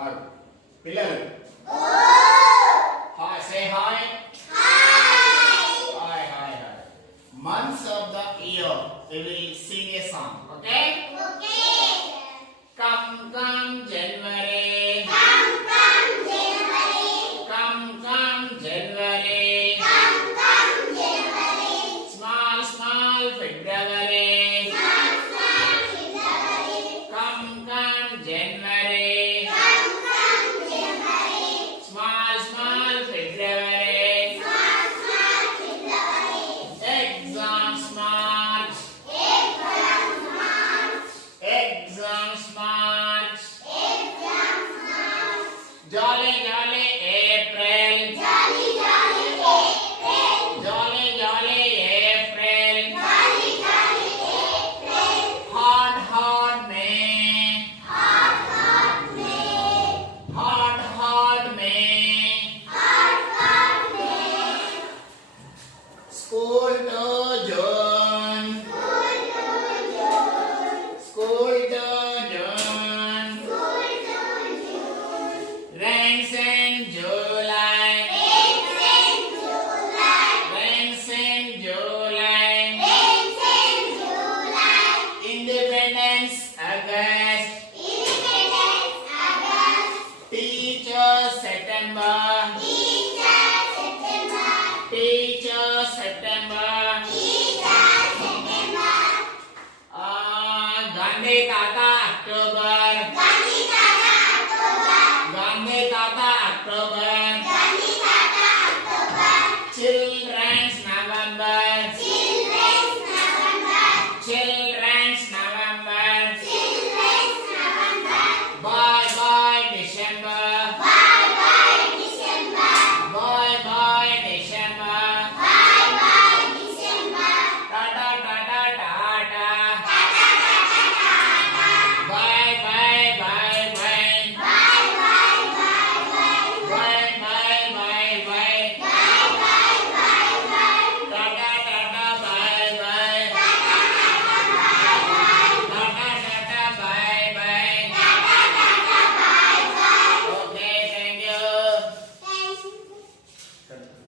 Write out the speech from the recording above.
ఆరు పిల్లలు hi say hi hi hi hi months of the year we will sing a song, okay? Come come January, come come January, small small February, come come January, small small February, exams March, exams March, jolly jolly April, jolly jolly April, hot hot May, hot hot May, school to June, school to June, rains in July, rains in July, Independence August, Teachers September, Teachers September, Gandhi Tata October, Gandhi Tata October.